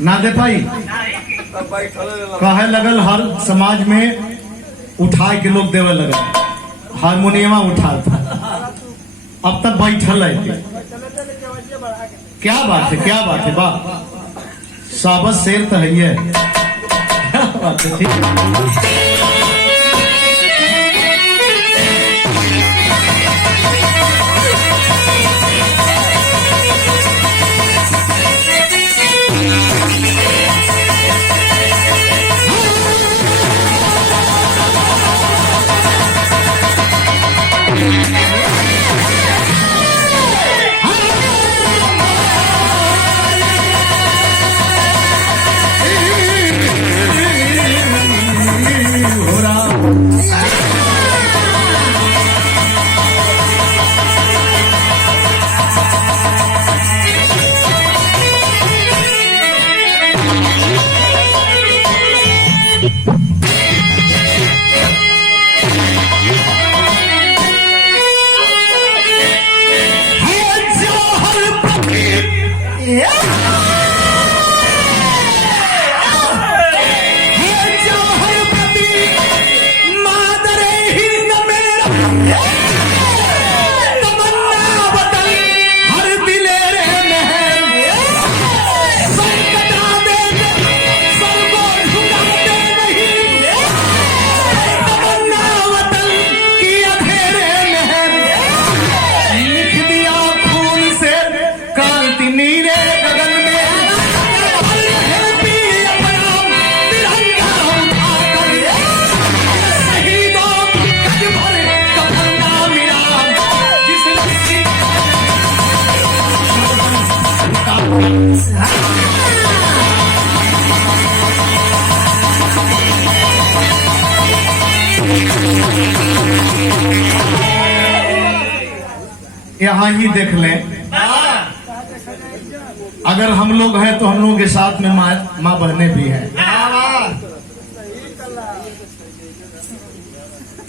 ना दे पाई कहे लगल हर समाज में उठा के लोग देवे लगल हारमोनियमा उठा था अब तक बैठल है। क्या बात है वाह साबस शेर तो है ये क्या बात है। ठीक यहाँ ही देख लें, अगर हम लोग हैं तो हम लोगों के साथ में माँ बहने भी हैं।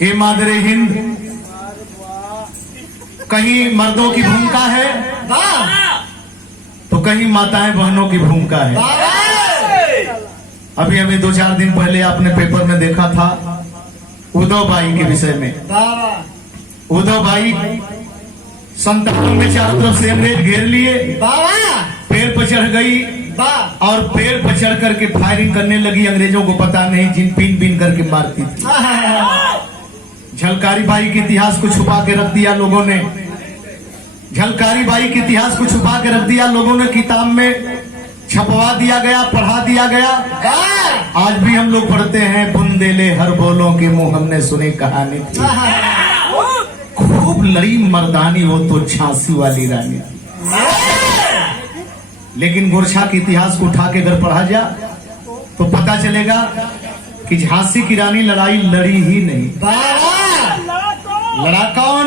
ये मादरे हिंद कहीं मर्दों की भूमिका है तो कहीं माताएं बहनों की भूमिका है। अभी 2-4 दिन पहले आपने पेपर में देखा था उद्धव बाई के विषय में। उद्धव बाई 57 में चारों तरफ से अंग्रेज घेर लिए, पेड़ पर चढ़ गई और पेड़ पर चढ़ करके फायरिंग करने लगी। अंग्रेजों को पता नहीं, जिन पीन करके मारती थी। झलकारी बाई के इतिहास को छुपा के रख दिया लोगों ने। झलकारी बाई के इतिहास को छुपा के रख दिया लोगों ने, किताब में छपवा दिया गया, पढ़ा दिया गया। आज भी हम लोग पढ़ते हैं, बुंदेले हर बोलों के मुंह हमने सुनी कहानी थी। खूब लड़ी मर्दानी हो तो झांसी वाली रानी। लेकिन गोरछा के इतिहास को उठा के अगर पढ़ा जा तो पता चलेगा कि झांसी की रानी लड़ाई लड़ी ही नहीं। लड़ा कौन?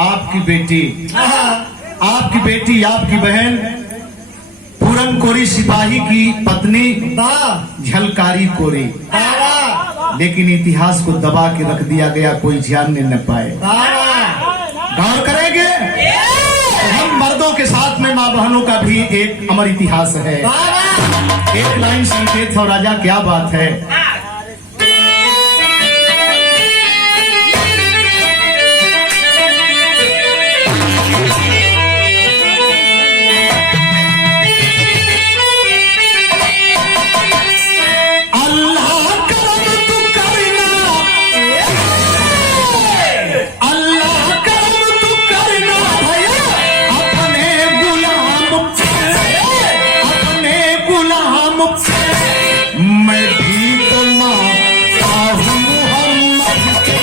आपकी बेटी, आपकी बहन पूरन कोरी सिपाही की पत्नी झलकारी कोरी। लेकिन इतिहास को दबा के रख दिया गया, कोई जानने न पाए। गौर करेंगे हम मर्दों के साथ में माँ बहनों का भी एक अमर इतिहास है। एक लाइन संकेत हो राजा, क्या बात है। मैं भी तो माता हूँ मोहम्मद के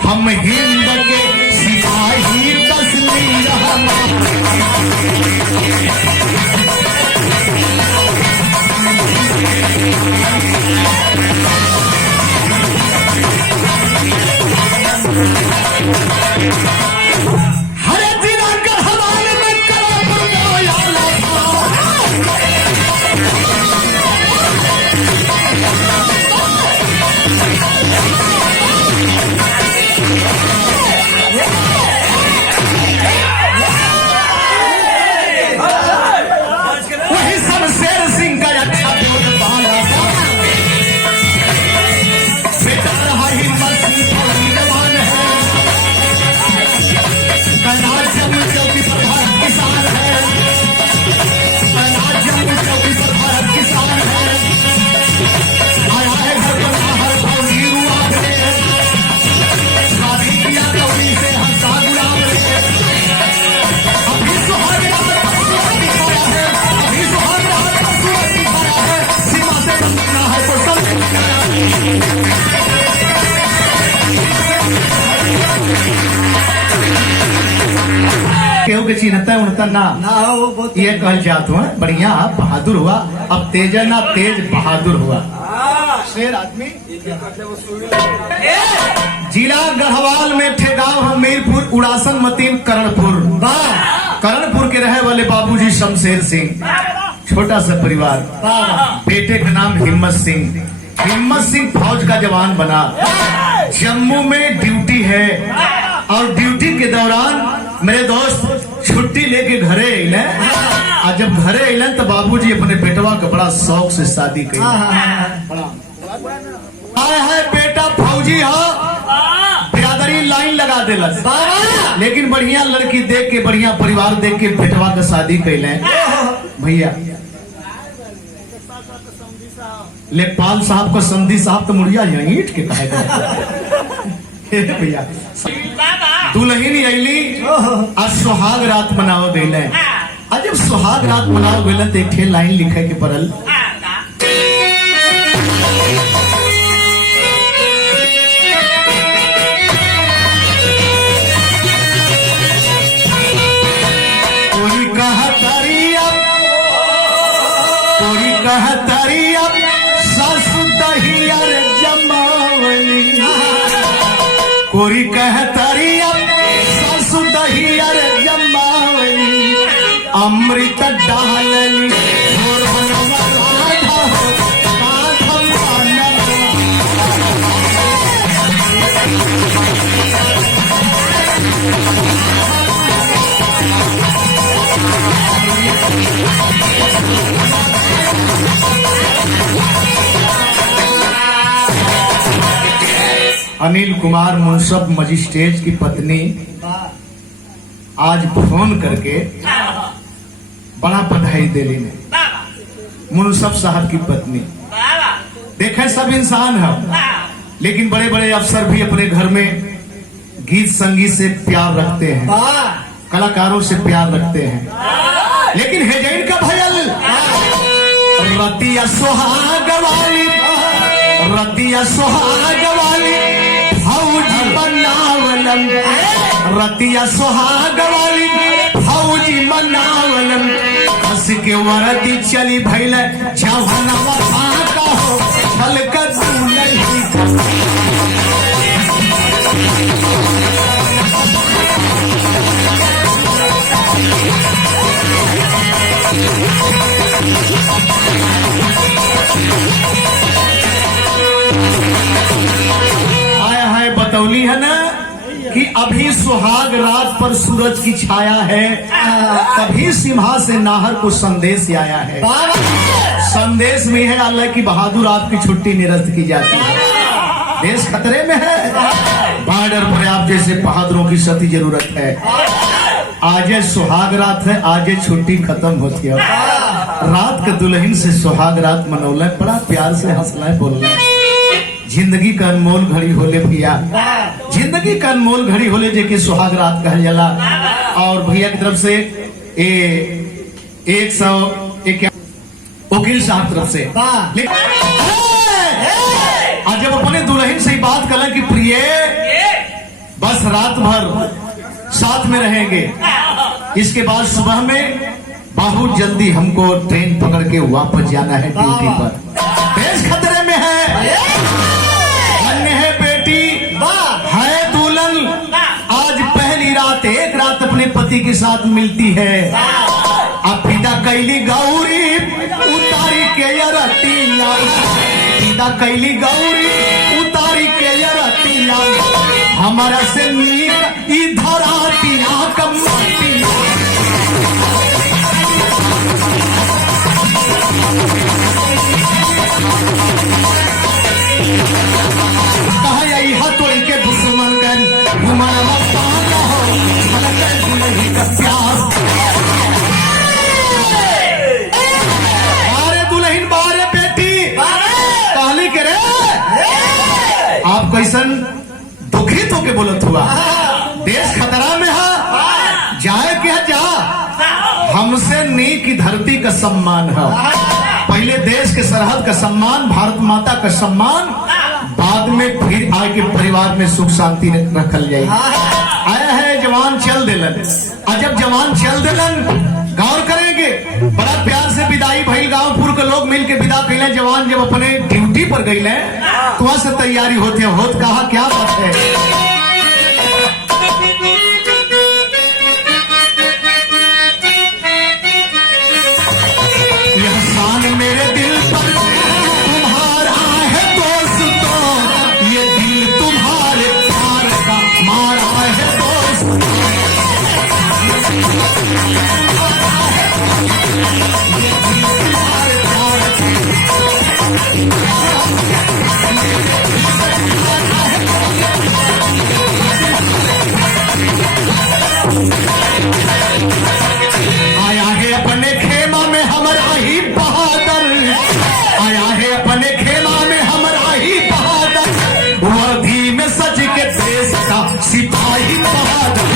हम हिंद के सिपाही तस्लीम हरे जिला गढ़वाल में कलापुर गया वही शमशेर सिंह का अच्छा बोलबाला था। बेटा रहा हिम्मत सिंह फौजी जवान है। कनार जम्मू चौकी पर भारत किसान है। कनार जम्मू चौकी पर भारत किसान है। आया है घर पर बाहर फौजी रुआ करे। शादी किया कौड़ी से हंसा गुलाम रे। अभी सुहाग रात पर सूरज दिखाया है। अभी सुहाग रात पर सूरज दिखाया है। सीमा से बंधना है तो सब दिखाया है। केहू के चिन्हता उड़ता ना ये कह जात हुआ बढ़िया बहादुर हुआ। अब तेज ना तेज बहादुर हुआ। शेर आदमी जिला गढ़वाल में थे गांव हमीरपुर उड़ासन मतीन करणपुर। करणपुर के रहे वाले बाबूजी शमशेर सिंह। छोटा सा परिवार। बेटे का नाम हिम्मत सिंह। हिम्मत सिंह फौज का जवान बना। जम्मू में ड्यूटी है और ड्यूटी के दौरान मेरे दोस्त छुट्टी लेके घरे अइले। और जब घरे अइले तो बाबूजी अपने बेटवा का बड़ा शौक से शादी करी। आए है बेटा फौजी हो बिरादरी लाइन लगा दिलस। लेकिन बढ़िया लड़की देख के बढ़िया परिवार देख के बेटवा का शादी कैले। भैया लेखपाल साहब को समधी साहब तो मुड़िया ईट के कहे भैया दुल्हन अली और सुहाग रात मनाओ गए। और जब सुहाग रात मनाओ गए तो एक लाइन लिखे के पड़ल। कोई कहतरी अब सासु दहियर जमावली। कोई कहतरी अब सासु दहियर जमावली। अमृत डालली अनिल कुमार मुंसफ मजिस्ट्रेट की पत्नी आज फोन करके बड़ा बधाई दे ली ने। मुंसफ साहब की पत्नी देखे सब इंसान है लेकिन बड़े बड़े अफसर भी अपने घर में गीत संगीत से प्यार रखते हैं। कलाकारों से प्यार रखते हैं। लेकिन हेजैन का भयल रतिया सुहाग वाली रतिया सुहाग वाली फौजी बनावलम। रतिया सुहाग वाली फौजी बनावलम। हंस के वरदी चली भैल जवानवा का हो छल का आया है बतौली है ना कि अभी सुहाग रात पर सूरज की छाया है। तभी सिम्हा से नाहर को संदेश आया है। संदेश में है अल्लाह की बहादुर आपकी छुट्टी निरस्त की जाती है। देश खतरे में है। बॉर्डर पर आप जैसे बहादुरों की सख्त जरूरत है। आज सुहाग रात है। आज छुट्टी खत्म होती है। रात के दुल्हन से सुहाग रात मनौल बड़ा प्यार से हंसला बोलना। जिंदगी का अनमोल घड़ी होले भैया। जिंदगी का अनमोल घड़ी होले जेके सुहाग रात कहल जाला। और भैया की तरफ से 101 वकील साहब तरफ से आज जब अपने दुल्हन से बात करें कि प्रिय बस रात भर साथ में रहेंगे। इसके बाद सुबह में बहुत जल्दी हमको ट्रेन पकड़ के वापस जाना है ड्यूटी पर। देश खतरे में है, अन्य है बेटी, है दुल्हन। आज पहली रात, एक रात अपने पति के साथ मिलती है। अब पिता कैली गौरी उतारी के रतिया, पिता कैली गौरी उतारी के रतिया, हमारा से नीक इधर आतिया कमातिया। कहा यही हथोड़ी के दुश्मन गन हमारा मस्तान हो नहीं का प्यास। बारे दुल्हन बारे बेटी कहली के रे आप कैसन दुखित होके बोलत हुआ। देश खतरा में है, जाए क्या जा, हमसे नीक की धरती का सम्मान है। पहले देश के सरहद का सम्मान, भारत माता का सम्मान, बाद में फिर आगे परिवार में सुख शांति रखल जाए। आया है जवान चल दिलन, और जब जवान चल दिलन गौर करेंगे, बड़ा प्यार से विदाई भइल, गांवपुर के लोग मिल के विदा कैले। जवान जब अपने ड्यूटी पर गई तो वहां से तैयारी होते होत कहा क्या बात है। यह शान मेरे दिल पर तुम्हारा है दोस्तों, ये दिल तुम्हारे प्यार का मारा है दोस्तों। आया है अपने खेमा में हमारा ही बहादुर, आया है अपने खेमा में हमारा ही बहादुर, वर्दी में सज के देश का सिपाही बहादुर।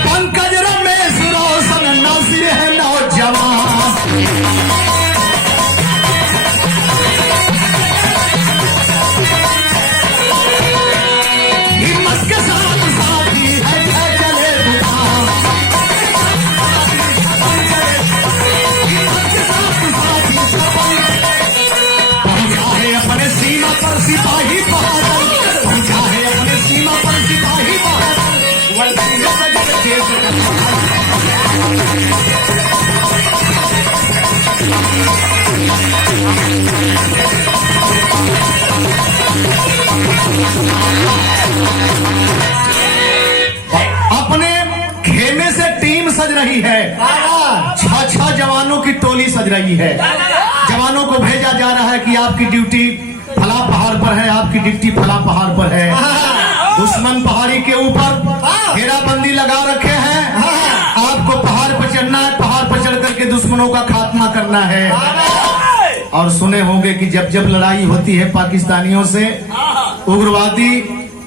पंकज रमेश रोशन नासिर है नौजवान, हिम्मत के साथ साथी है चले दुकान, हिम्मत के साथ साथी पहुंचा है अपने सीमा पर सिपाही बहादुर, पहुंचा है अपने सीमा पर सिपाही बहादुर। अपने खेमे से टीम सज रही है, 6 जवानों की टोली सज रही है। जवानों को भेजा जा रहा है कि आपकी ड्यूटी फला पहाड़ पर है, आपकी ड्यूटी फला पहाड़ पर है। दुश्मन पहाड़ी के ऊपर घेराबंदी लगा रखे हैं, आपको पहाड़ पर चढ़ना है, पहाड़ पर चढ़ करके दुश्मनों का खात्मा करना है। और सुने होंगे कि जब जब लड़ाई होती है पाकिस्तानियों से, उग्रवादी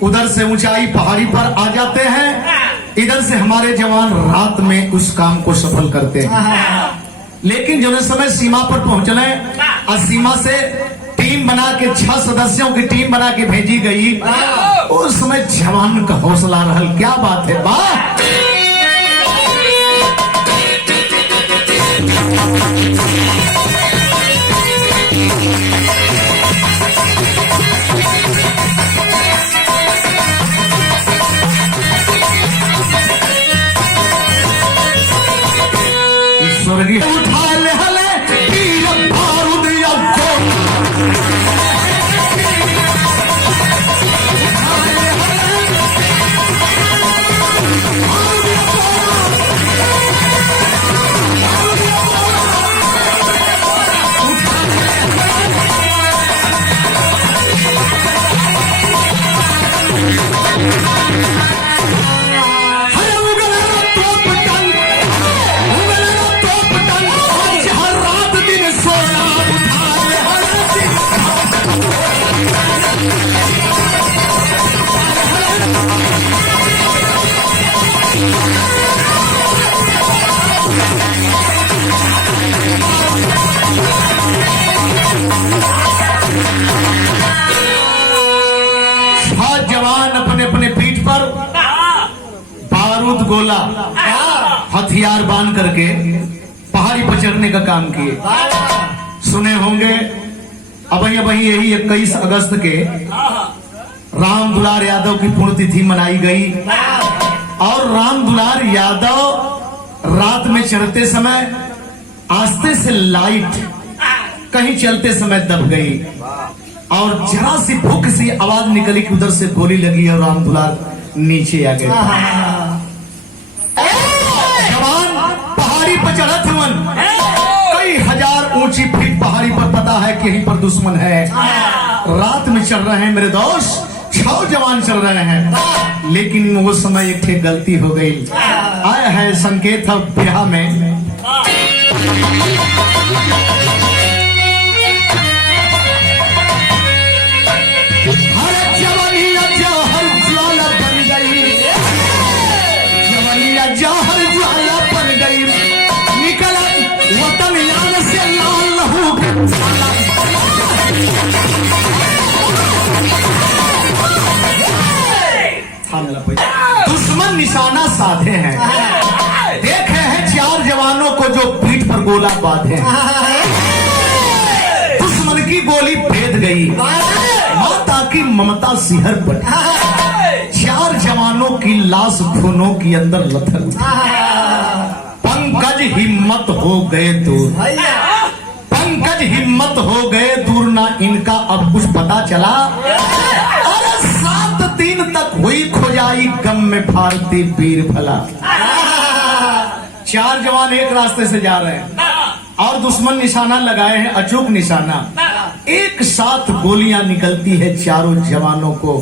उधर से ऊंचाई पहाड़ी पर आ जाते हैं, इधर से हमारे जवान रात में उस काम को सफल करते हैं। लेकिन जो समय सीमा पर पहुंचने और सीमा से टीम बना के 6 सदस्यों की टीम बना के भेजी गई, उस समय जवान का हौसला रहल। क्या बात है, वाह। स्वर्गीय उठा ले हले तीर बारूद या गोला, गोला हथियार बांध करके पहाड़ी पर चढ़ने का काम किए। सुने होंगे अभी यही 21 अगस्त के राम दुलार यादव की पुण्यतिथि मनाई गई और राम दुलार यादव रात में चढ़ते समय आस्ते से लाइट कहीं चलते समय दब गई और जरा सी भूख सी आवाज निकली कि उधर से गोली लगी और राम दुलार नीचे आ गए। जवान पहाड़ी पर चढ़ा थे मन, कई हजार ऊंची फीट पहाड़ी पर, पता है कि यहीं पर दुश्मन है। रात में चढ़ रहे हैं मेरे दोस्त, 6 जवान चल रहे हैं, लेकिन वो समय एक ठे गलती हो गई। आया है संकेत अब ब्याह में जहर ज्वाला बन गई, निकला वतन यान से लाल लहू। दुश्मन निशाना साधे हैं, देखे हैं 4 जवानों को जो पीठ पर गोला बांधे। दुश्मन की गोली भेद गई, माता की ममता सिहर पर। 4 जवानों की लाश खूनों के अंदर लथक। पंकज हिम्मत हो गए दूर, पंकज हिम्मत हो गए दूर, ना इनका अब कुछ पता चला। अरे 7 दिन तक हुई खोजाई, गम में भारती वीर भला। 4 जवान एक रास्ते से जा रहे हैं और दुश्मन निशाना लगाए हैं, अचूक निशाना। एक साथ गोलियां निकलती है, चारों जवानों को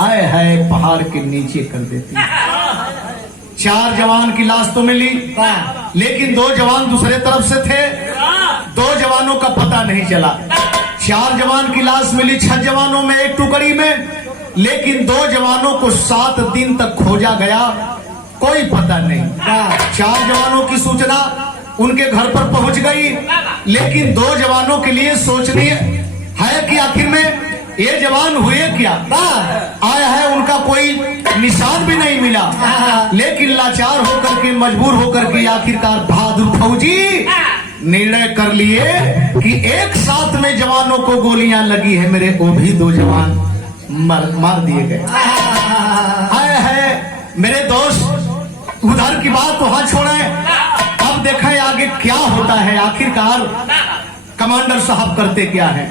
आए है पहाड़ के नीचे कर देती। 4 जवान की लाश तो मिली, लेकिन 2 जवान दूसरे तरफ से थे, 2 जवानों का पता नहीं चला। 4 जवान की लाश मिली 6 जवानों में, एक टुकड़ी में, लेकिन 2 जवानों को 7 दिन तक खोजा गया, कोई पता नहीं। 4 जवानों की सूचना उनके घर पर पहुंच गई, लेकिन 2 जवानों के लिए सोचनी है कि आखिर में ये जवान हुए क्या। आया है उनका कोई निशान भी नहीं मिला, लेकिन लाचार होकर के, मजबूर होकर के आखिरकार बहादुर फौजी निर्णय कर लिए कि एक साथ में जवानों को गोलियां लगी है मेरे, वो भी 2 जवान मार दिए गए। आया है मेरे दोस्त, उधर की बात वहां छोड़े, अब देखें आगे क्या होता है। आखिरकार कमांडर साहब करते क्या है।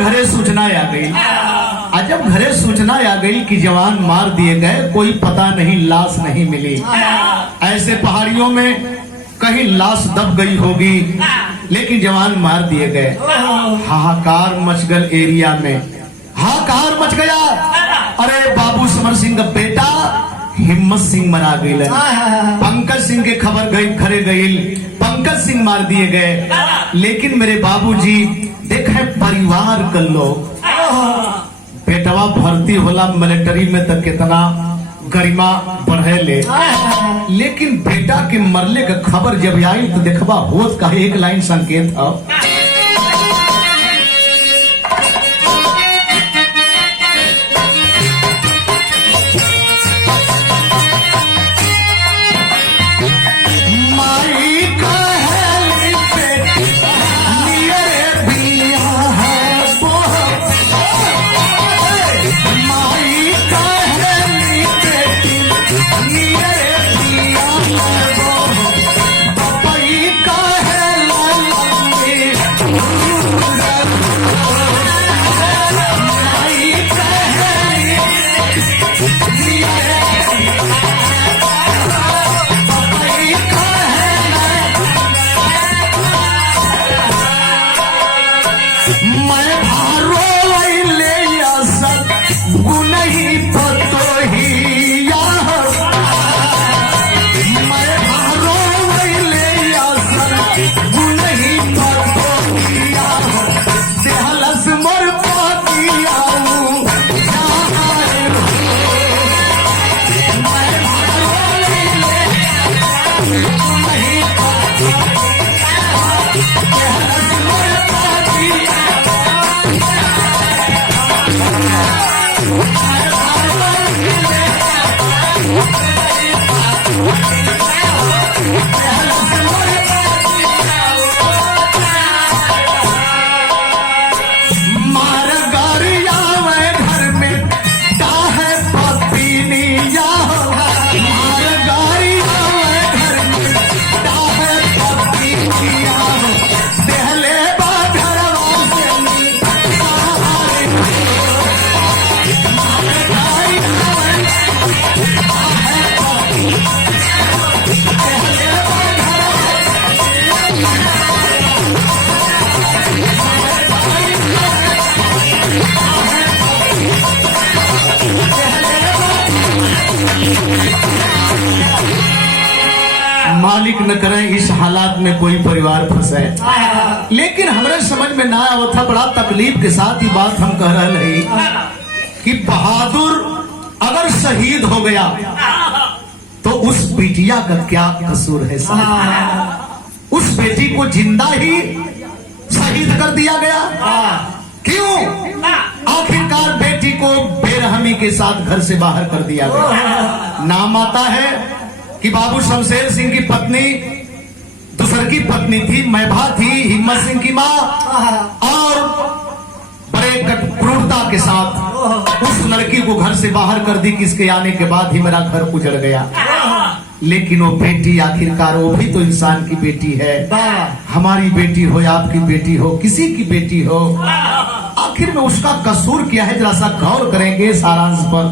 घरे सूचना आ गई। जब घरे सूचना आ गई कि जवान मार दिए गए, कोई पता नहीं, लाश नहीं मिली। ऐसे पहाड़ियों में कहीं लाश दब गई होगी, लेकिन जवान मार दिए गए। हाहाकार मच गल एरिया में, हाहाकार मच गया। अरे बाबू समर सिंह का बेटा हिम्मत सिंह मरा गई, पंकज सिंह के खबर गई, घरे गई, पंकज सिंह मार दिए गए। लेकिन मेरे बाबूजी देखे परिवार कर लोग, बेटवा भर्ती होला मिलिट्री में तो कितना गरिमा बढ़े ले, लेकिन बेटा के मरले का खबर जब आई तो देखबा होत का एक लाइन संकेत था। मालिक न करें इस हालात में कोई परिवार फंसे। लेकिन हमारे समझ में ना आया था, बड़ा तकलीफ के साथ ही बात हम कह रहे हैं कि बहादुर अगर शहीद हो गया तो उस बिटिया का क्या कसूर है साहब? उस बेटी को जिंदा ही शहीद कर दिया गया। क्यों? आखिरकार बेटी को बेरहमी के साथ घर से बाहर कर दिया गया। नाम आता है कि बाबू शमशेर सिंह की पत्नी दूसर की पत्नी थी, मैभा थी, हिम्मत सिंह की माँ, और बड़े क्रूरता के साथ उस लड़की को घर से बाहर कर दी कि इसके आने के बाद ही मेरा घर उजड़ गया। लेकिन वो बेटी आखिरकार वो भी तो इंसान की बेटी है। हमारी बेटी हो या आपकी बेटी हो, किसी की बेटी हो, आखिर में उसका कसूर क्या है? जरा सा गौर करेंगे सारांश पर।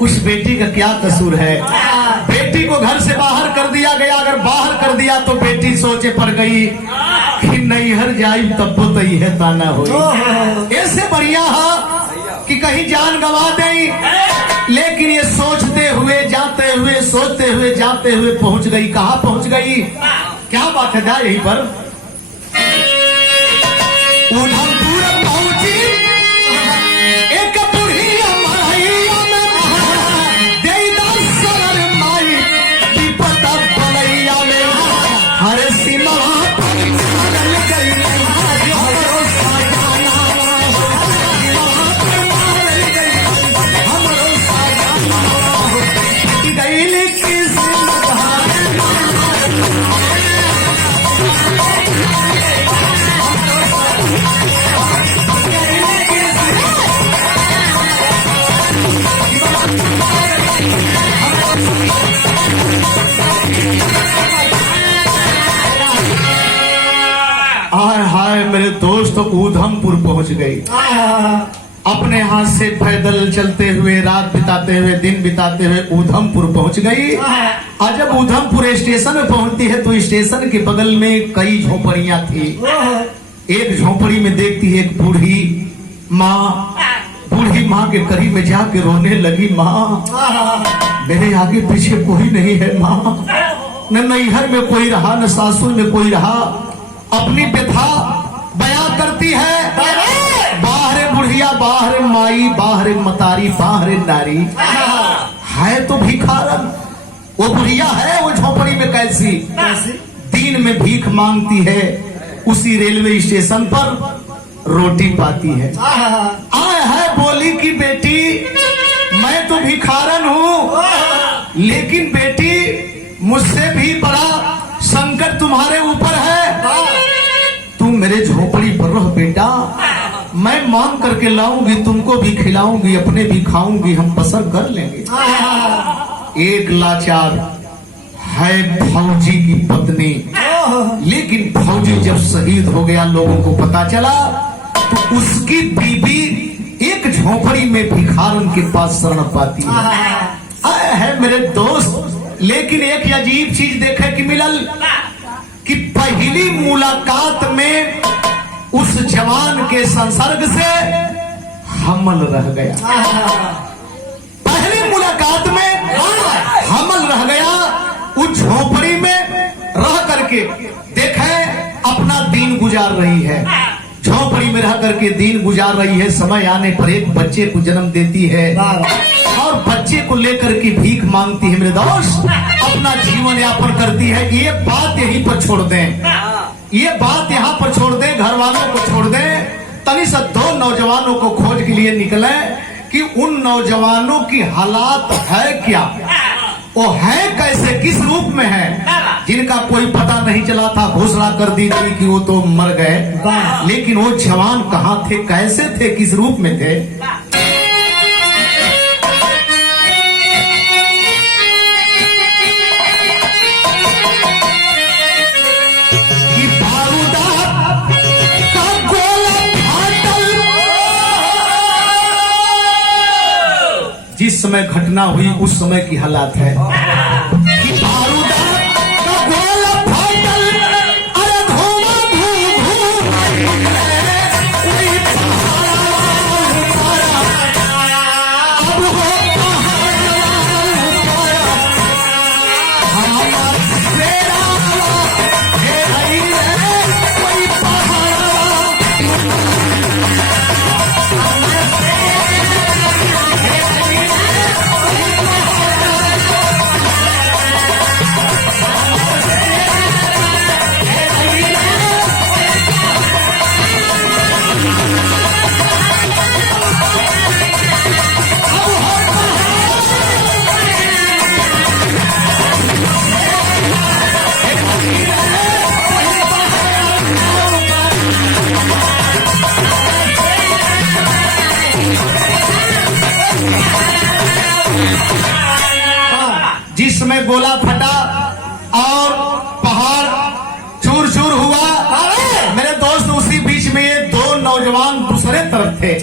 उस बेटी का क्या कसूर है? बेटी को घर से बाहर कर दिया गया। अगर बाहर कर दिया तो बेटी सोचे पड़ गई कि नैहर जाई तब तो है ताना हो। ऐसे बढ़िया है कि कहीं जान गंवा दें, लेकिन ये सोचते हुए जाते हुए सोचते हुए जाते हुए पहुंच गई। कहां पहुंच गई? क्या बात है? जा यहीं पर उधमपुर पहुंची एक बुढ़िया माइया में सरर माई विपत बलैया में हर सीमा हाय हाय मेरे दोस्त उधमपुर पहुंच गई। अपने हाथ से पैदल चलते हुए, रात बिताते हुए, दिन बिताते हुए उधमपुर पहुंच गई। और जब उधमपुर स्टेशन में पहुंचती है तो स्टेशन के बगल में कई झोपड़ियां थी। एक झोपड़ी में देखती है एक बूढ़ी माँ। बूढ़ी माँ के करीब में जाके रोने लगी, माँ मेरे आगे पीछे कोई नहीं है माँ, न नैहर में कोई रहा न सासुर में कोई रहा। अपनी व्यथा बयां करती है। बाहर बुढ़िया, बाहर माई, बाहर मतारी, बाहर नारी, है तो भिखारन। वो बुढ़िया है वो झोपड़ी में कैसी दिन में भीख मांगती है। उसी रेलवे स्टेशन पर रोटी पाती है। आए है बोली कि बेटी मैं तो भिखारन हूँ, लेकिन बेटी मुझसे भी बड़ा संकट तुम्हारे ऊपर है। तुम मेरे झोपड़ी पर रहो बेटा, मैं मांग करके लाऊंगी, तुमको भी खिलाऊंगी, अपने भी खाऊंगी, हम बसर कर लेंगे। एक लाचार है फौजी की पत्नी, लेकिन फौजी जब शहीद हो गया लोगों को पता चला तो उसकी बीबी एक झोपड़ी में भिखारन के पास शरण पाती है मेरे दोस्त। लेकिन एक अजीब चीज देखे कि मिलल कि पहली मुलाकात में उस जवान के संसर्ग से हमल रह गया। पहली मुलाकात में हमल रह गया। उस झोपड़ी में रह करके देखे अपना दिन गुजार रही है। झोपड़ी में रह करके दिन गुजार रही है। समय आने पर एक बच्चे को जन्म देती है और बच्चे को लेकर के भीख मांगती है मेरे दोस्त, अपना जीवन यापन करती है। ये बात यहीं पर छोड़ दें, ये बात यहाँ पर छोड़ दें, घर वालों को छोड़ दें। तनी सा दो नौजवानों को खोज के लिए निकले कि उन नौजवानों की हालात है क्या, वो है कैसे, किस रूप में है, जिनका कोई पता नहीं चला था। घोषणा कर दी थी कि वो तो मर गए, लेकिन वो जवान कहाँ थे, कैसे थे, किस रूप में थे। जिस समय घटना हुई उस समय की हालात है कि बारूदा का गोला फाटल, अरे घूमा घूम अब हो गोला फटा और पहाड़ चूर चूर हुआ। मेरे दोस्त उसी बीच में ये दो नौजवान दूसरे तरफ थे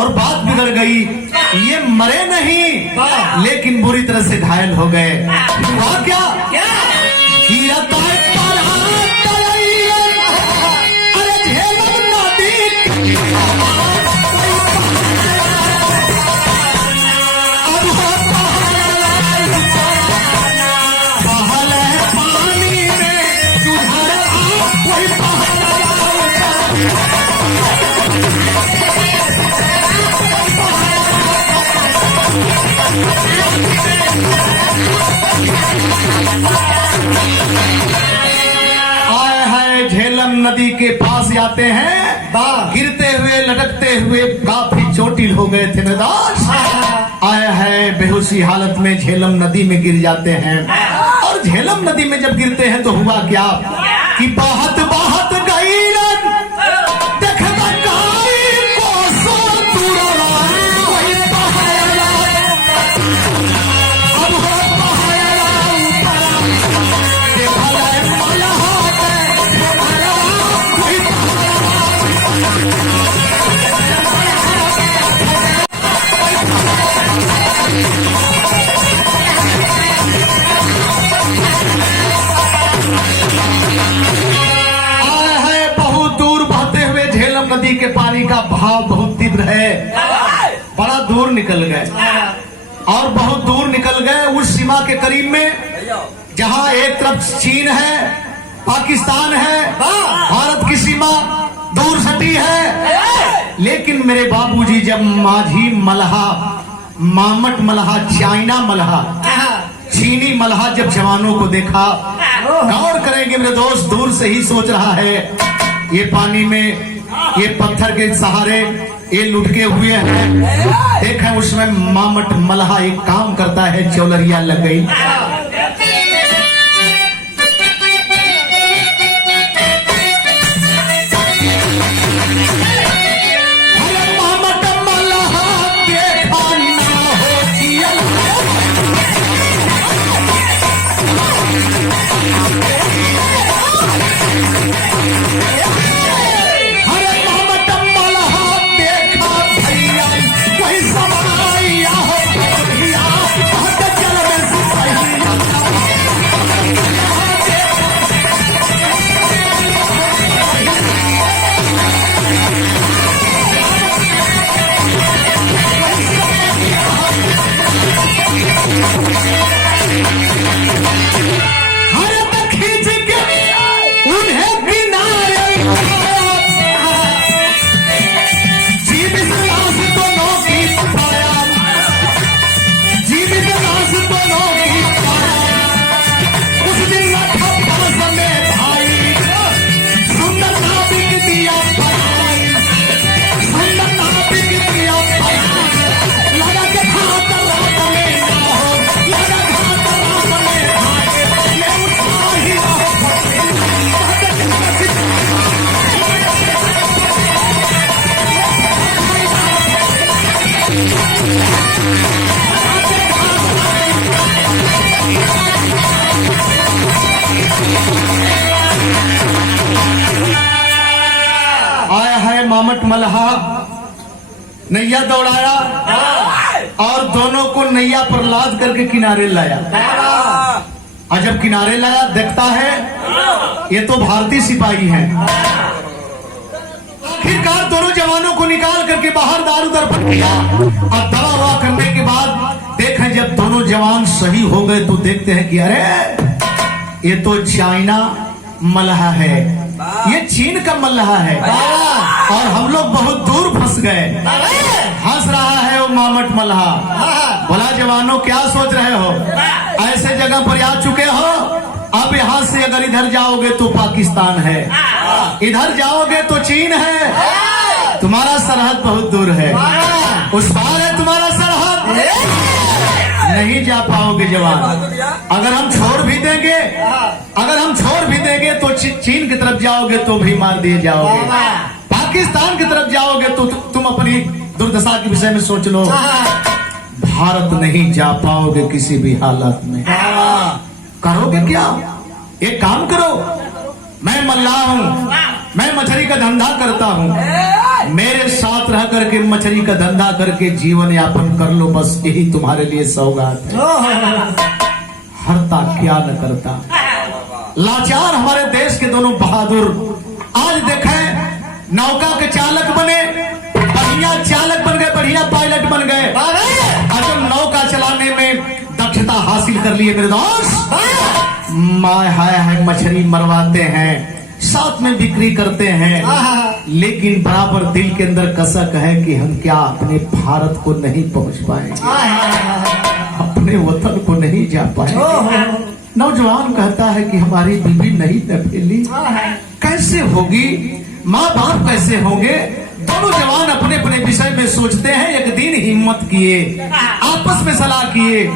और बात बिगड़ गई। ये मरे नहीं लेकिन बुरी तरह से घायल हो गए। हुआ क्या? अरे झेलम नदी आए हैं झेलम नदी के पास जाते हैं। गिरते हुए लटकते हुए काफी चोटिल हो गए थे मैदान। आए हैं बेहोशी हालत में झेलम नदी में गिर जाते हैं। और झेलम नदी में जब गिरते हैं तो हुआ क्या कि बहत बहत गई नदी के पानी का बहाव बहुत तीव्र है। बड़ा दूर निकल गए और बहुत दूर निकल गए उस सीमा के करीब में जहां एक तरफ चीन है, पाकिस्तान है, भारत की सीमा दूर सटी है। लेकिन मेरे बाबूजी जब माझी मल्हा, मामट मल्हा, चाइना मल्हा, चीनी मल्हा जब जवानों को देखा, गौर करेंगे मेरे दोस्त, दूर से ही सोच रहा है ये पानी में ये पत्थर के सहारे ये लुढ़के हुए हैं। देखें उसमें मामट मल्हा एक काम करता है, चौलरिया लग गई। मामट मल्हा नैया दौड़ाया और दोनों को नैया पर लाद करके किनारे लाया। और जब किनारे लाया देखता है ये तो भारतीय सिपाही हैं। आखिरकार दोनों जवानों को निकाल करके बाहर दारू दरपट किया और दवा हुआ करने के बाद देखें जब दोनों जवान सही हो गए तो देखते हैं कि अरे ये तो चाइना मल्हा है, ये चीन का मल्हा है और हम लोग बहुत दूर फंस गए। हंस रहा है वो मामट मल्हा। बोला जवानों क्या सोच रहे हो, ऐसे जगह पर आ चुके हो, अब यहाँ से अगर इधर जाओगे तो पाकिस्तान है, इधर जाओगे तो चीन है, तुम्हारा सरहद बहुत दूर है, उस पार है तुम्हारा सरहद, नहीं जा पाओगे जवान। अगर हम छोड़ भी देंगे, अगर हम छोड़ भी देंगे तो चीन की तरफ जाओगे तो भी मार दिए जाओगे, पाकिस्तान की तरफ जाओगे तो तुम अपनी दुर्दशा के विषय में सोच लो। भारत नहीं जा पाओगे किसी भी हालत में। करोगे क्या? एक काम करो, मैं मल्लाह हूँ, मैं मछली का धंधा करता हूँ, मेरे साथ रह करके मछली का धंधा करके जीवन यापन कर लो, बस यही तुम्हारे लिए सौगात है। हरता क्या न करता। लाचार हमारे देश के दोनों बहादुर आज देखें नौका के चालक बने, बढ़िया चालक बन गए, बढ़िया पायलट बन गए, और जब नौका चलाने में दक्षता हासिल कर लिए मेरे दोस्त, माय हाय हाय मछली मरवाते हैं, साथ में बिक्री करते हैं, लेकिन बराबर दिल के अंदर कसक है कि हम क्या अपने भारत को नहीं पहुंच पाएंगे, अपने वतन को नहीं जा पाएंगे। नौजवान कहता है कि हमारी बीवी नहीं नफेली कैसे होगी, माँ बाप कैसे होंगे। दोनों जवान अपने अपने विषय में सोचते हैं। एक दिन हिम्मत किए, आपस में सलाह किए,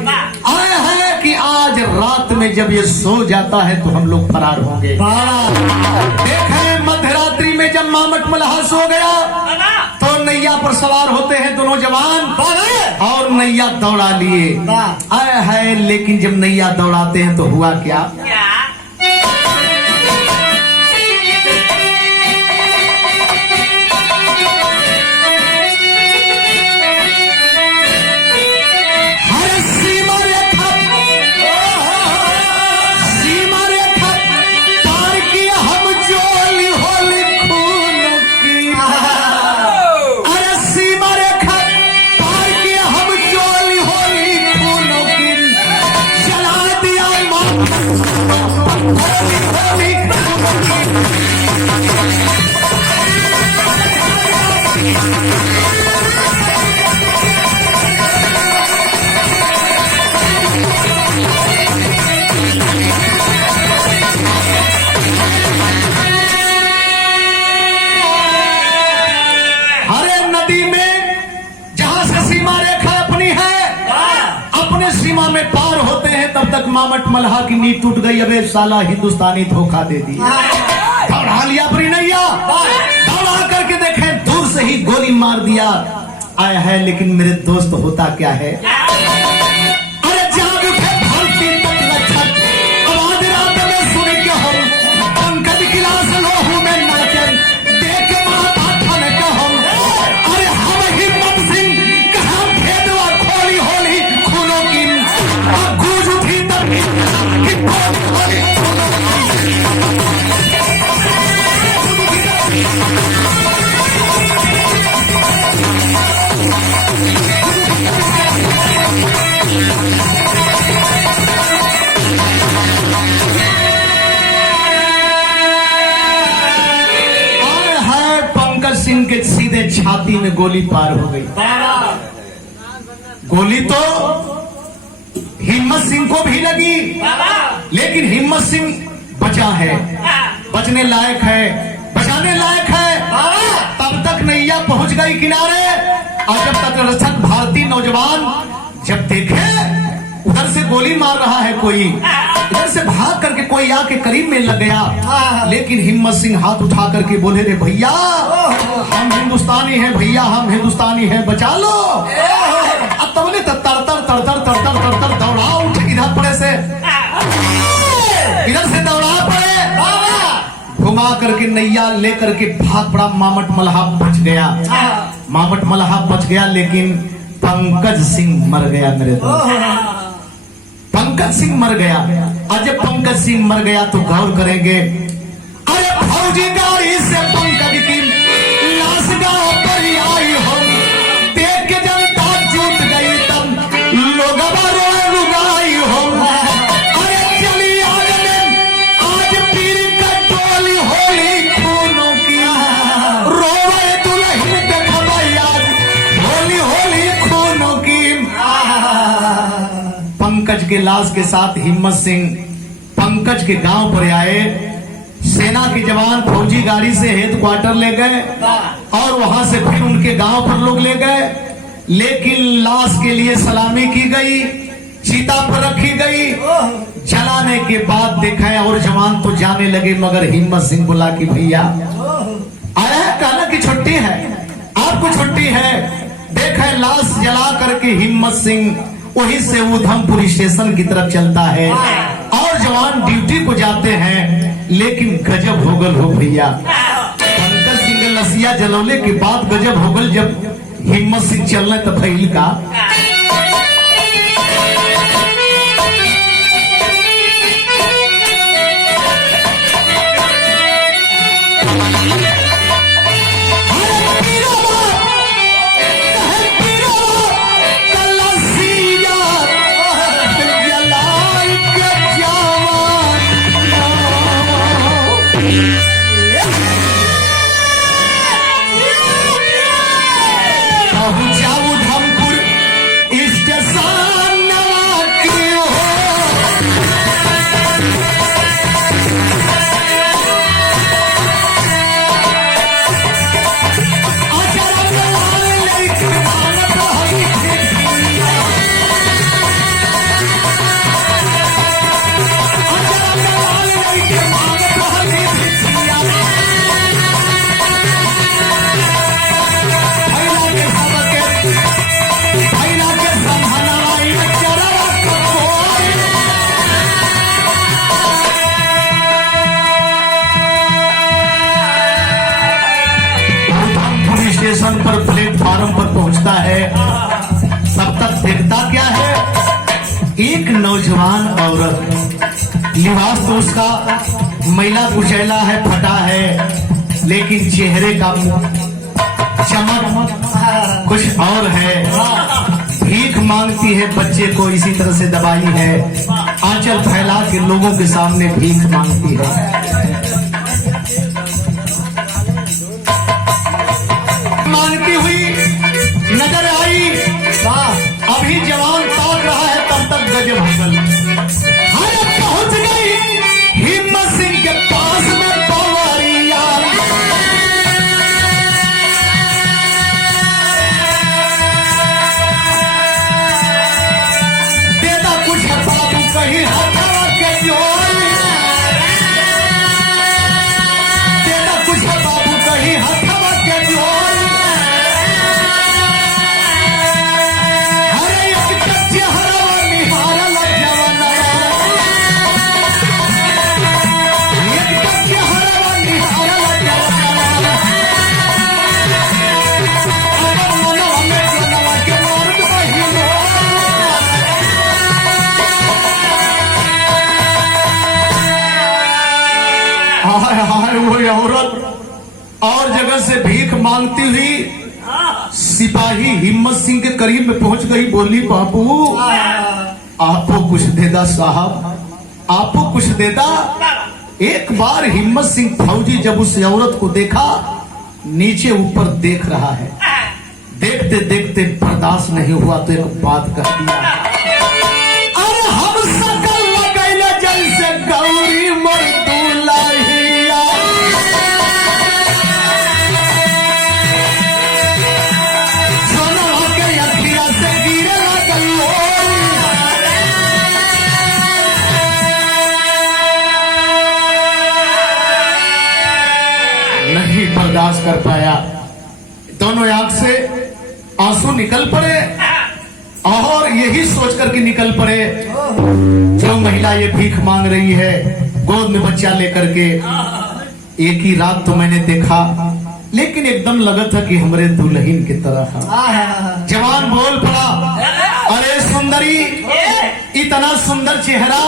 आए हैं कि आज रात में जब ये सो जाता है तो हम लोग फरार होंगे। देखें मध्यरात्रि में जब मामट मल्लाह सो गया तो नैया पर सवार होते हैं दोनों जवान और नैया दौड़ा लिए। आए है, लेकिन जब नैया दौड़ाते हैं तो हुआ क्या? तब तक मामट मल्लाह की नींद टूट गई। अबे साला हिंदुस्तानी धोखा दे दिया। दौड़ा लिया अपनी नैया, दौड़ा करके देखें दूर से ही गोली मार दिया। आया है, लेकिन मेरे दोस्त होता क्या है? अरे जाग उठे भारती तक लक्षक, आवाज रात में सुन के हम पंकज गिलास लोहू में नाचन, देख माता ठन के हम। अरे हम हिम्मत सिंह कहाँ भेदवा खोली होली खूनों की, गूंज उठी तब कि होली खूनों सिंह के सीधे छाती में गोली पार हो गई। गोली तो हिम्मत सिंह को भी लगी, लेकिन हिम्मत सिंह बचा है, बचने लायक है, बचाने लायक है। तब तक नैया पहुंच गई किनारे, और जब तक रक्षक भारतीय नौजवान जब देखे उधर से गोली मार रहा है कोई, इधर से भाग करके कोई आके करीब में लग गया, लेकिन हिम्मत सिंह हाथ उठा करके बोले, रे भैया हम हिंदुस्तानी हैं, भैया हम हिंदुस्तानी हैं, बचा लो। अब तो बोले तर दौड़ा उठ, इधर पड़े से इधर से दौड़ा पड़े, घुमा करके नैया लेकर के भाग पड़ा। मामट मल्लाह बच गया, मामट मल्लाह बच गया, लेकिन पंकज सिंह मर गया मेरे दोस्त। पंकज सिंह मर गया। आज जब पंकज सिंह मर गया तो गौर करेंगे, अरे फौजी गाड़ी से पंकज की लाश गांव पर आई हो, देख के जनता जुट गई, तब लोग रोए रुगाई हो। अरे चली आज पीर का टोली होली खूनों की, रोए दुल्हन देखबई आज होली होली खूनों की। पंकज के लाश के साथ हिम्मत सिंह पंकज के गांव पर आए। सेना के जवान फौजी गाड़ी से हेड क्वार्टर ले गए और वहां से फिर उनके गांव पर लोग ले गए, लेकिन लाश के लिए सलामी की गई, चीता पर रखी गई। जलाने के बाद देखा और जवान तो जाने लगे, मगर हिम्मत सिंह बोला कि भैया आया है, कहना की छुट्टी है, आपको छुट्टी है, देखे लाश जला करके हिम्मत सिंह वहीं से उधमपुर स्टेशन की तरफ चलता है और जवान ड्यूटी को जाते हैं। लेकिन गजब हो गल हो भैया, पंकज सिंह लसिया जलौले के बाद गजब हो गल जब हिम्मत सिंह चलने तो फैल का स्टेशन पर प्लेटफार्म पर पहुंचता है। तब तक देखता क्या है, एक नौजवान औरत, लिबास तो उसका मैला कुचैला है, फटा है, लेकिन चेहरे का चमक कुछ और है। भीख मांगती है, बच्चे को इसी तरह से दबाई है, आंचल फैला के लोगों के सामने भीख मांगती है। मांगती हुई नजर आई, अभी जवान ताक रहा है, तब तक गजब हो गल। पहुंच गई हिम्मत सिंह के पास में पवरिया, देता कुछ बाबू कहीं हथवा के जोड़, देता कुछ बाबू कहीं हथवा के जोड़। वो औरत और जगह से भीख मांगती हुई सिपाही हिम्मत सिंह के करीब में पहुंच गई, बोली बाबू आपको कुछ देदा साहब, आपको कुछ देदा। एक बार हिम्मत सिंह फौजी जब उस औरत को देखा, नीचे ऊपर देख रहा है, देखते देखते बर्दाश्त नहीं हुआ तो एक बात कह दिया, अरे हम सकल लगैले जैसे गौरी मर्दुलाही, नहीं बर्दाश्त कर पाया। दोनों आंख से आंसू निकल पड़े और यही सोच कर के निकल पड़े, जो महिला ये भीख मांग रही है गोद में बच्चा लेकर के, एक ही रात तो मैंने देखा, लेकिन एकदम लगा था कि हमरे दुल्हन की तरह। जवान बोल पड़ा, अरे सुंदरी, इतना सुंदर चेहरा,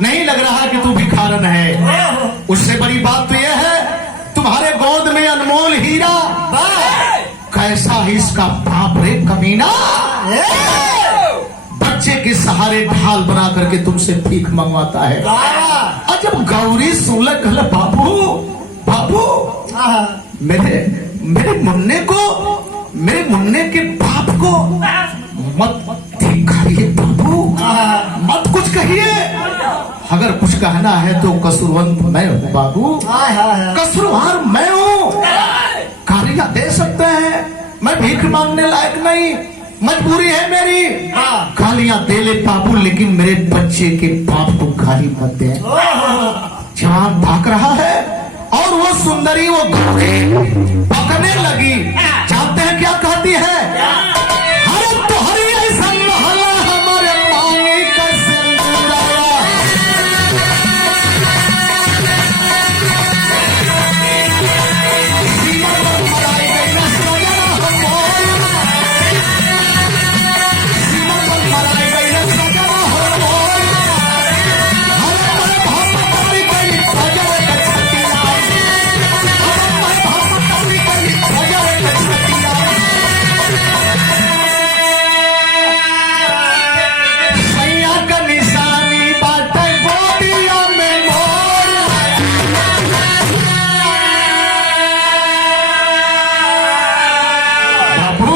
नहीं लग रहा कि तू भिखारन है। उससे बड़ी बात तो यह है तुम्हारे गोद में अनमोल हीरा, कैसा ही इसका बाप रे कमीना, बच्चे के सहारे ढाल बना करके तुमसे भीख मंगवाता है। और जब गौरी सुन कहला, बाबू बाबू, मेरे मुन्ने को, मेरे मुन्ने के बाप को मत दिखाइए बाबू, मत कुछ कहिए, अगर कुछ कहना है तो कसूरवंत मैं हूँ बाबू, कसूरवार मैं हूँ, गालियां दे सकते हैं, मैं भीख मांगने लायक नहीं, मजबूरी है मेरी, गालियां दे ले बाबू, लेकिन मेरे बच्चे के बाप को गाली मत दे। जवान भाग रहा है और वो सुंदरी वो पकड़ने लगी, जानते हैं क्या कहती है, अरे तोहरी ऐसा महला हमारे मांगी का सिंदूरवा। सीमा पर मराई गई न सजना हमोर, सीमा पर मराई गई न सजना हमोर। हरे मन भाव करी गई सजर के छतिया, हरे मन भाव करी गई सजर के छतिया। सैया का निशानी बाटे गोदिया में मोर। बाबू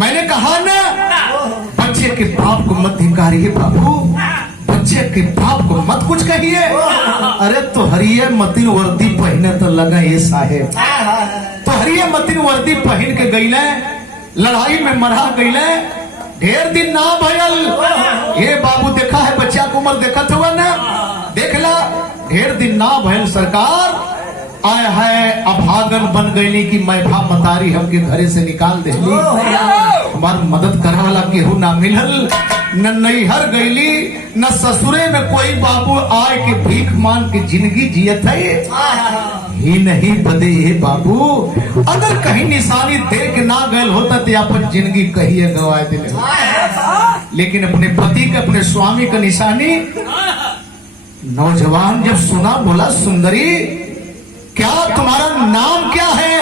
मैंने कहा ना, बच्चे के बाप को मत धिकारिए बाबू, बच्चे के बाप को मत कुछ कहिए। अरे तो हरिये मतिन वर्दी पहने तो लगा ये साहेब, तो हरिये मतिन वर्दी पहन के गईले, लड़ाई में मरा गईले, ढेर दिन ना भयल। ये बाबू देखा है बच्चा को उम्र देखा हुआ ना, देखला ढेर दिन ना भयल सरकार। आय है अभागन बन गईली कि मैं भा मतारी हमके घरे से निकाल देली, हमार मदद करे वाला केहू ना मिलल, न नैहर गईली न ससुरे में कोई बाबू आए के भीख मान के जिंदगी जियत है। ही नहीं बदे ये बाबू, अगर कहीं निशानी देख ना गए होता तो अपन जिंदगी कहिए गवाए दिले, लेकिन अपने पति के अपने स्वामी का निशानी। नौजवान जब सुना बोला, सुंदरी क्या तुम्हारा नाम क्या है?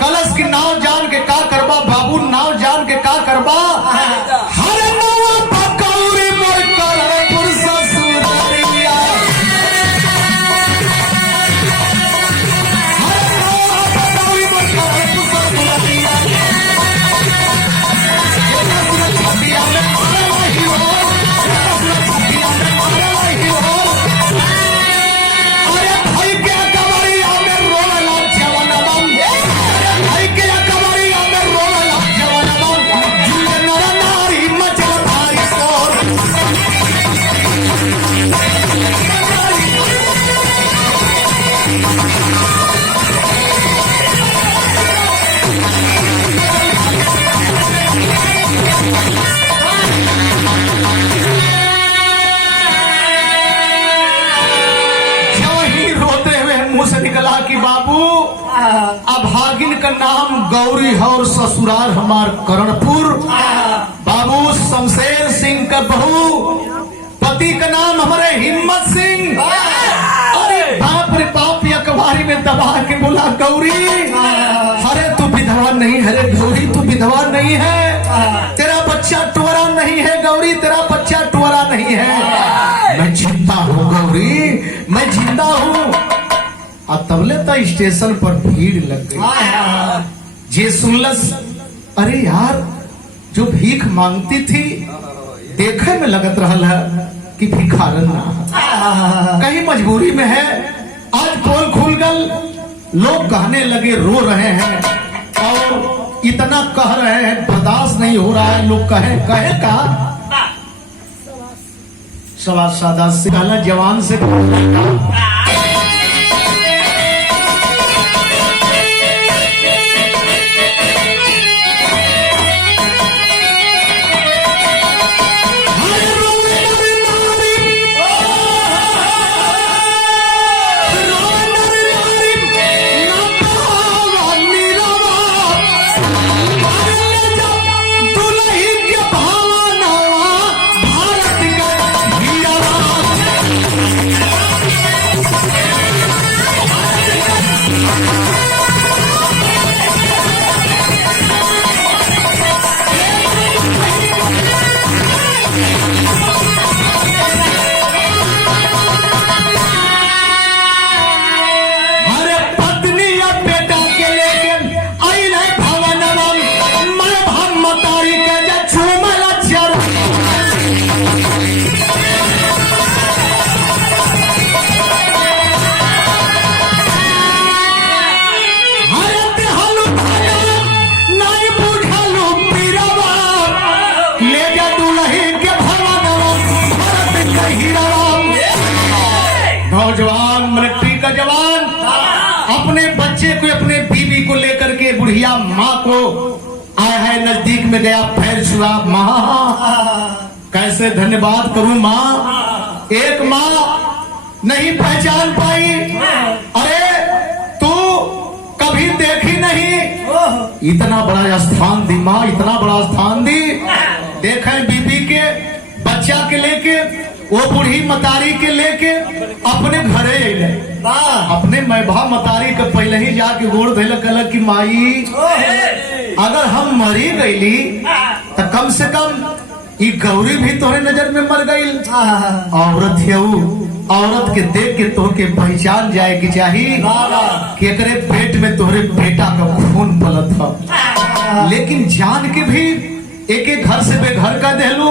कलश की नाव जान के का करबा बाबू, नाव जान के का करबा? हर नवा पकौड़ी मोर करपुर ससुररिया, हर नवा पकौड़ी मोर करपुर ससुररिया। छतिया में मारला ही हो, छतिया में मारला ही हो। अरे भाई के कमरिया में रोला जवानवा, अरे भाई के कमरिया में रोला जवानवा। झूले नर नारी मचल भारी शोर, क्यों ही रोते हुए मुंह से निकला कि बाबू अभागिन का नाम गौरी है और ससुराल हमार करणपुर। बाबू शमशेर सिंह का बहू, पति का नाम हमारे हिम्मत सिंह। अरे बाप रे बाप, अखबारी में दबा के बोला गौरी, अरे तू विधवा नहीं है रे गौरी, तू विधवा नहीं है, तेरा बच्चा टुवरा नहीं है गौरी, तेरा बच्चा टुवरा नहीं है। मैं जिंदा हूँ गौरी, मैं जिंदा हूँ। और तबले तो स्टेशन पर भीड़ लग गई। जे सुनलस, अरे यार जो भीख मांगती थी देखे में लगत रहल है कि भिखारन ना, कहीं मजबूरी में है। आज पोल खुल गल, लोग कहने लगे, रो रहे हैं और इतना कह रहे हैं, बर्दाश्त नहीं हो रहा है। लोग कहे का सवा सादा से जवान से भारत का आया है नजदीक में गया पैर छुआ, माँ कैसे धन्यवाद करूं माँ, एक माँ नहीं पहचान पाई, अरे तू कभी देखी नहीं, इतना बड़ा स्थान दी माँ, इतना बड़ा स्थान दी। देखें बीबी के बच्चा के लेके, वो बूढ़ी मतारी के लेके अपने घरे अले, अपने मैभा मतारी के पहले ही जाके गोड़ धैल, कहल कि माई अगर हम मरी गईली तो कम से कम ये गौरी भी तोहरे नजर में मर गई, औरत है वो, औरत के देख के तोहके पहचान जाए की चाहिए कि एकरे पेट में तोहरे बेटा का खून पलत है। लेकिन जान के भी एक एक घर से बेघर कर देलू,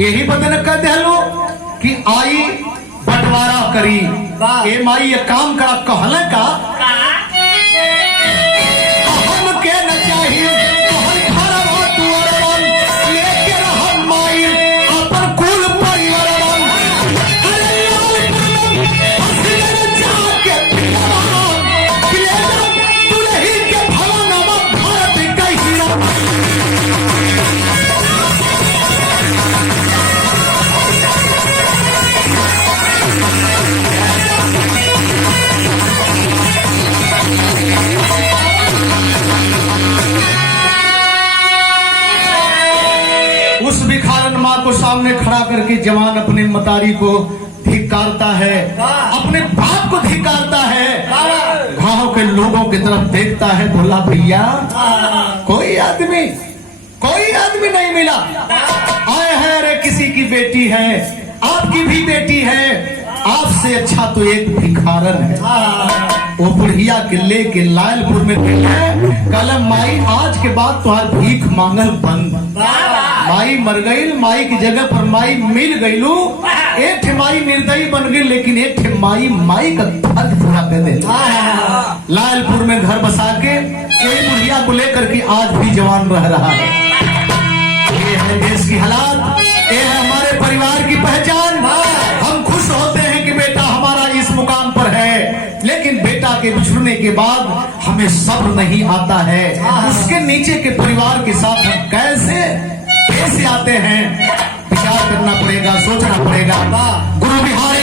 यही बदन कर देलू कि आई बंटवारा करी। ए माई ये काम करा कहल का हम के न चाहिए को सामने खड़ा करके जवान अपने मतारी को धिक्कारता है, अपने बाप को धिक्कारता है, गांव के लोगों की तरफ देखता है, बोला भैया कोई आदमी नहीं मिला, आए हैं अरे किसी की बेटी है, आपकी भी बेटी है, आपसे अच्छा तो एक भिखारन है। वो बुढ़िया के लेके लायलपुर में कल माई आज के बाद तुम्हार भीख मांगल बंद, माई मर गई, माई की जगह पर माई मिल गईलू, एक माई निर्दयी बन गई, लेकिन एक माई का फर्ज पूरा कर दे। लायलपुर में घर बसा के कोई बुढ़िया को लेकर के आज भी जवान रह रहा है। ये है देश की हालात, ये है हमारे परिवार की पहचान। हम खुश होते हैं कि बेटा हमारा इस मुकाम पर है, लेकिन बेटा के बिछड़ने के बाद हमें सब्र नहीं आता है, उसके नीचे के परिवार के साथ हम कैसे आते हैं, विचार करना पड़ेगा, सोचना पड़ेगा। गुरु बिहारी